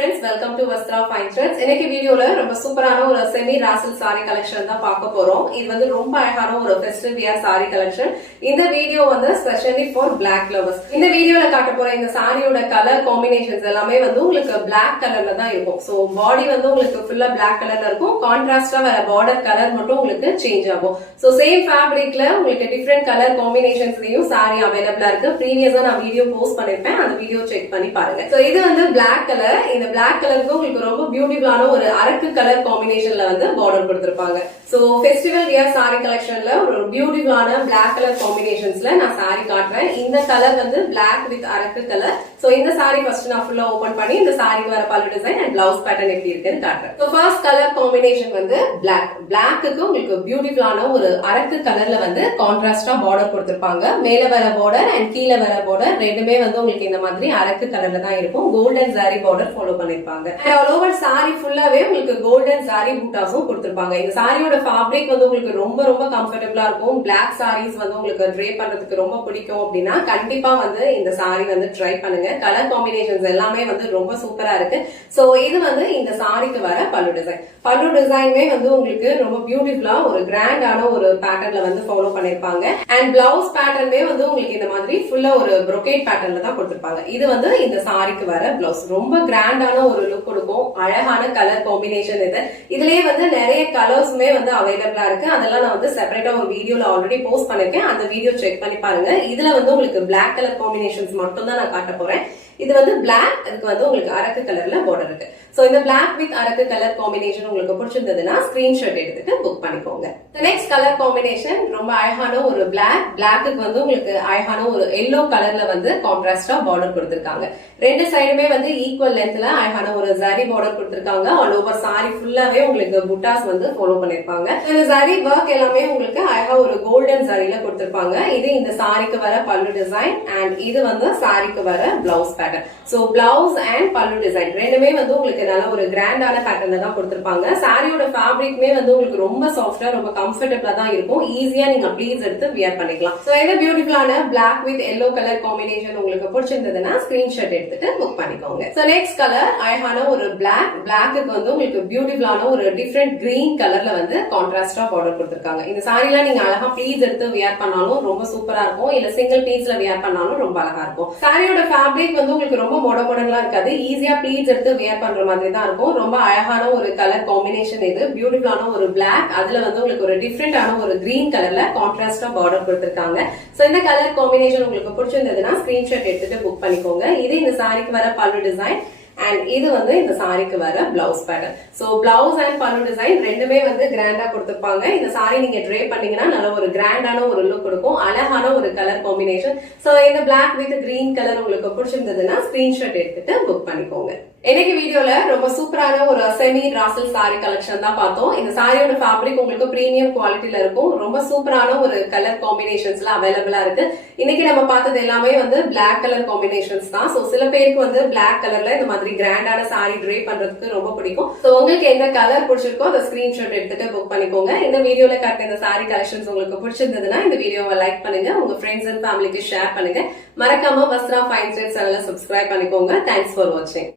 friends, welcome to Vastra Fine Threads. இன்னைக்கு வீடியோல ரொம்ப சூப்பரான ஒரு செமி ராசல் saree collection தான் பார்க்க போறோம். இது வந்து ரொம்ப அழகான ஒரு festive wear saree collection. இந்த வீடியோ வந்து specially for black lovers. இந்த வீடியோல காட்ட போற இந்த சாரியோட கலர் காம்பினேஷன்ஸ் எல்லாமே வந்து உங்களுக்கு black கலர்ல தான் இருக்கும். சோ பாடி வந்து உங்களுக்கு ஃபுல்லா black கலர்ல இருக்கும். கான்ட்ராஸ்டா வர border கலர் மட்டும் உங்களுக்கு சேஞ்ச் ஆகும். சோ சேம் ஃபேப்ரிக்ல உங்களுக்கு டிஃபரண்ட் கலர் காம்பினேஷன்ஸ்லயும் saree அவேலபிளா இருக்கு. ப்ரீவியஸா நான் வீடியோ போஸ்ட் பண்ணிருப்பேன். அந்த வீடியோ செக் பண்ணி பாருங்க. சோ இது வந்து black கலர். இந்த black கலருக்கு உங்களுக்கு ரொம்ப பியூட்டிஃபுல்லான ஒரு அரக்கு கலர் காம்பினேஷன்ல வந்து பார்டர் கொடுத்திருப்பாங்க. சோ ஃபெஸ்டிவல் வியர் saree கலெக்ஷன்ல ஒரு பியூட்டிஃபுல்லான black கலர் காம்பினேஷன்ஸ்ல நான் saree காட்டுறேன். இந்த கலர் வந்து black with Araku colour. So இந்த saree ஃபர்ஸ்ட் நான் ஃபுல்லா ஓபன் பண்ணி இந்த சாரிக்கு வர பல்லு டிசைன் அண்ட் பிளவுஸ் பேட்டர்ன் எப்படி இருக்குன்னு காட்டுறேன். சோ ஃபர்ஸ்ட் கலர் காம்பினேஷன் வந்து black. blackக்கு உங்களுக்கு பியூட்டிஃபுல்லான ஒரு அரக்கு கலர்ல வந்து கான்ட்ராஸ்டா பார்டர் கொடுத்திருப்பாங்க. மேல வர பார்டர் அண்ட் கீழ வர பார்டர் ரெண்டுமே வந்து உங்களுக்கு இந்த மாதிரி அரக்கு கலர்ல தான் இருக்கும். கோல்டன் சாரி பார்டர் ஃபாலோ பண்ணிருப்பாங்க. அண்ட் ஆல் ஓவர் சாரி ஃபுல்லாவே உங்களுக்கு கோல்டன் சாரி பூட்டாஸும் கொடுத்திருப்பாங்க. இந்த சாரியோட ஃபேப்ரிக் வந்து உங்களுக்கு ரொம்ப ரொம்ப கம்ஃபர்டபுளா இருக்கும். பிளாக் சாரீஸ் வந்து உங்களுக்கு ட்ரை பண்றதுக்கு ரொம்ப பிடிக்கும் அப்படின்னா கண்டிப்பா வந்து இந்த சாரி வந்து ட்ரை பண்ணுங்க. கலர் காம்பினேஷன்ஸ் எல்லாமே வந்து ரொம்ப சூப்பரா இருக்கு. சோ இது வந்து இந்த சாரிக்கு வர பல்லு டிசைன். பல்லு டிசைனுமே வந்து உங்களுக்கு ரொம்ப பியூட்டிஃபுல்லா ஒரு கிராண்டான ஒரு பேட்டர்ன்ல வந்து ஃபாலோ பண்ணிருப்பாங்க. அண்ட் பிளவுஸ் பேட்டர்னுமே வந்து உங்களுக்கு இந்த மாதிரி ஃபுல்லா ஒரு brocade பேட்டர்ன்ல தான் கொடுத்திருப்பாங்க. இது வந்து இந்த சாரிக்கு வர பிளவுஸ். ரொம்ப கிராண்டான ஒரு லுக் கொடுக்கும். அழகான கலர் காம்பினேஷன் இது. இதுலயே வந்து நிறைய கலர்ஸுமே வந்து அவைலபிளா இருக்கு. அதெல்லாம் நான் வந்து செப்பரேட்டா ஒரு வீடியோல ஆல்ரெடி போஸ்ட் பண்ணிருக்கேன். அந்த வீடியோ செக் பண்ணி பாருங்க. இதுல வந்து உங்களுக்கு பிளாக் கலர் காம்பினேஷன்ஸ் மட்டும் தான் நான் காட்ட போறேன். இது வந்து பிளாக், அதுக்கு வந்து உங்களுக்கு அரக்கு கலர்ல பார்டர் இருக்கு. சோ இந்த பிளாக் வித் அரக்கு கலர் காம்பினேஷன் உங்களுக்கு பிடிச்சிருந்ததுன்னா ஸ்கிரீன்ஷாட் எடுத்துட்டு புக் பண்ணிக்கோங்க. நெக்ஸ்ட் கலர் காம்பினேஷன் ரொம்ப அழகான ஒரு பிளாக். பிளாக்கு வந்து உங்களுக்கு அழகான ஒரு எல்லோ கலர்ல வந்து கான்ட்ராஸ்டா பார்டர் கொடுத்திருக்காங்க. ரெண்டு சைடுமே வந்து ஈக்குவல் லென்த்ல அழகான ஒரு ஜரி பார்டர் கொடுத்திருக்காங்க. ஆல் ஓவர் சாரி ஃபுல்லாவே உங்களுக்கு புட்டாஸ் வந்து ஃபாலோ பண்ணிருப்பாங்க. இந்த ஜரி ஒர்க் எல்லாமே உங்களுக்கு அழகா ஒரு கோல்டன் ஜரியில கொடுத்திருப்பாங்க. இது இந்த சாரிக்கு வர பல்லு டிசைன் அண்ட் இது வந்து சாரிக்கு வர blouse pattern. So blouse and பல்லு டிசைன் ரெண்டுமே வந்து உங்களுக்கு நல்ல ஒரு கிராண்டான பேட்டர்ன்ல தான் கொடுத்திருப்பாங்க. சாரியோட ஃபேப்ரிக்மே வந்து உங்களுக்கு ரொம்ப சாஃப்டா ரொம்ப கம்ஃபர்டபுளா தான் இருக்கும். ஈஸியா நீங்க ப்ளீஸ் எடுத்து வியர் பண்ணிக்கலாம். சோ இந்த பியூட்டிஃபுல்லான black with yellow colour combination உங்களுக்கு பிடிச்சிருந்ததுன்னா ஸ்கிரீன்ஷாட் எடுத்துட்டு புக் பண்ணிக்கோங்க. சோ நெக்ஸ்ட் கலர் அழகான ஒரு பிளாக். பிளாக்கு வந்து உங்களுக்கு பியூட்டிஃபுல்லான ஒரு டிஃபரெண்ட் கிரீன் கலர்ல வந்து கான்ட்ராஸ்டா பார்டர் கொடுத்திருக்காங்க. இந்த சாரிலாம் நீங்க அழகா ப்ளீஸ் எடுத்து வியர் பண்ணாலும் ரொம்ப சூப்பரா இருக்கும். இல்ல சிங்கிள் பீஸ்ல வியர் பண்ணாலும் ரொம்ப அழகா இருக்கும். சாரியோட ஃபேப்ரிக் வந்து உங்களுக்கு ரொம்ப மொடமொடன்லாம் இருக்காது. ஈஸியா ப்ளீஸ் எடுத்து வியர் பண்ற மாதிரி தான் இருக்கும். ரொம்ப அழகான ஒரு கலர் காம்பினேஷன் இது. பியூட்டிஃபுல்லான ஒரு பிளாக், அதுல வந்து உங்களுக்கு ஒரு டிஃபரெண்டான ஒரு கிரீன் கலர்ல கான்ட்ராஸ்டா பார்டர் கொடுத்திருக்காங்க. சோ இந்த கலர் காம்பினேஷன் உங்களுக்கு பிடிச்சிருந்ததுன்னா ஸ்கிரீன்ஷாட் எடுத்துட்டு புக் பண்ணிக்கோங்க. இது இந்த சாரிக்கு வர பல்லு டிசைன் அண்ட் இது வந்து இந்த சாரிக்கு வர blouse pattern. So blouse and பல்லு டிசைன் ரெண்டுமே வந்து கிராண்டா கொடுத்திருப்பாங்க. இந்த சாரி நீங்க ட்ரே பண்ணீங்கன்னா நல்ல ஒரு கிராண்டான ஒரு லுக் கொடுக்கும். அழகான ஒரு கலர் காம்பினேஷன். சோ இந்த பிளாக் வித் கிரீன் கலர் உங்களுக்கு பிடிச்சிருந்ததுன்னா ஸ்கிரீன்ஷாட் எடுத்துட்டு புக் பண்ணிக்கோங்க. இன்னைக்கு வீடியோல ரொம்ப சூப்பரான ஒரு செமி ராசல் சாரி கலெக்ஷன் தான் பார்த்தோம். இந்த சாரியோட ஃபேப்ரிக் உங்களுக்கு பிரீமியம் குவாலிட்டில இருக்கும். ரொம்ப சூப்பரான ஒரு கலர் காம்பினேஷன்ஸ்ல அவைலபிளா இருக்கு. இன்னைக்கு நம்ம பார்த்தது எல்லாமே வந்து பிளாக் கலர் காம்பினேஷன்ஸ் தான். சோ சில பேருக்கு வந்து பிளாக் கலர்ல இந்த மாதிரி கிராண்டான சாரி ட்ரே பண்றதுக்கு ரொம்ப பிடிக்கும். சோ உங்களுக்கு எந்த கலர் பிடிச்சிருக்கோ அந்த ஸ்கிரீன்ஷாட் எடுத்துட்டு புக் பண்ணிக்கோங்க. இந்த வீடியோல காட்டுற இந்த சாரி கலெக்ஷன்ஸ் உங்களுக்கு பிடிச்சிருந்ததுன்னா இந்த வீடியோவை லைக் பண்ணுங்க, உங்க ஃப்ரெண்ட்ஸ் அண்ட் ஃபேமிலிக்கு ஷேர் பண்ணுங்க. மறக்காம வஸ்த்ரா ஃபைன் த்ரெட்ஸ் சேனலை சப்ஸ்கிரைப் பண்ணிக்கோங்க. தேங்க்ஸ் ஃபார் வாட்சிங்.